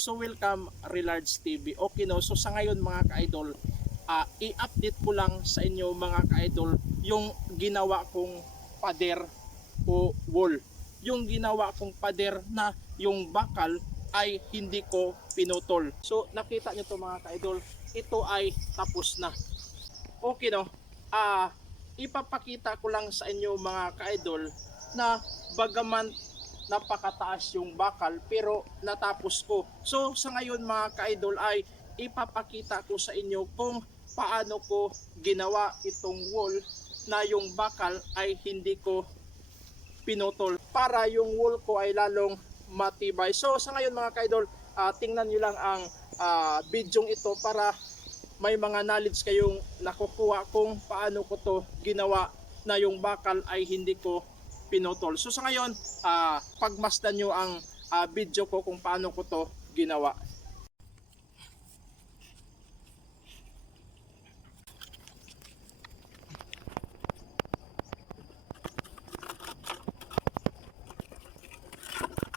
So welcome Relards TV. Okay no, so sa ngayon mga ka-idol, ah, i-update ko lang sa inyo mga ka-idol yung ginawa kong pader o wall. Yung ginawa kong pader na yung bakal ay hindi ko pinutol. So nakita nyo to mga ka-idol, ito ay tapos na. Okay no, ah, ipapakita ko lang sa inyo mga ka-idol na bagaman napakataas yung bakal pero natapos ko. So sa ngayon mga ka-idol ay ipapakita ko sa inyo kung paano ko ginawa itong wall na yung bakal ay hindi ko pinutol para yung wall ko ay lalong matibay. So sa ngayon mga ka-idol, ah, tingnan nyo lang ang ah, bidyong ito para may mga knowledge kayong nakukuha kung paano ko to ginawa na yung bakal ay hindi ko pinutol. So sa ngayon, ah, pagmasdan nyo ang ah, video ko kung paano ko to ginawa.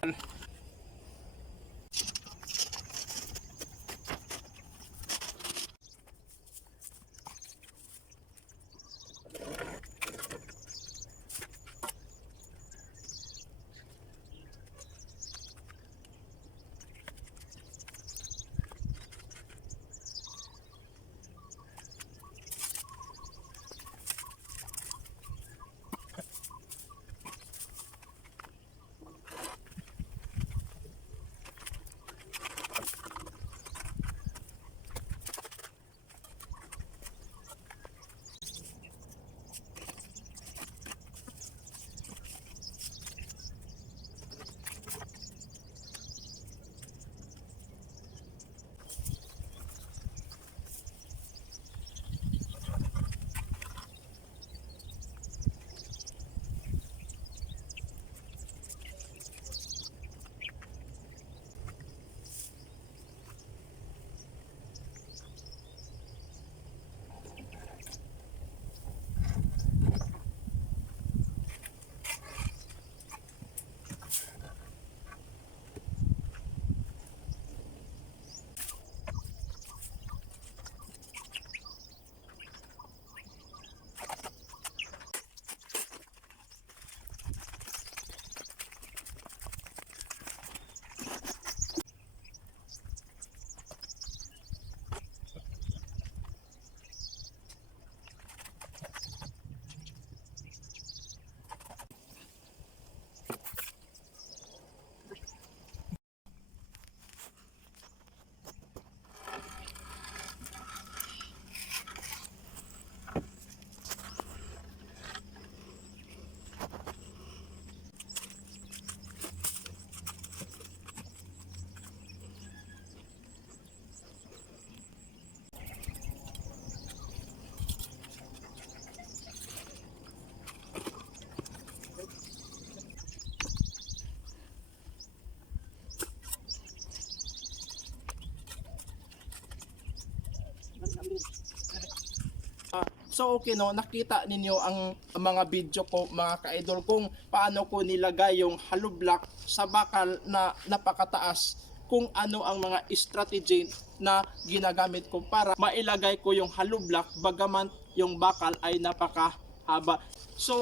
Ah, so okay no, nakita ninyo ang mga video ko mga ka-idol kung paano ko nilagay yung hollow block sa bakal na napakataas kung ano ang mga strategy na ginagamit ko para mailagay ko yung hollow block bagaman yung bakal ay napakahaba.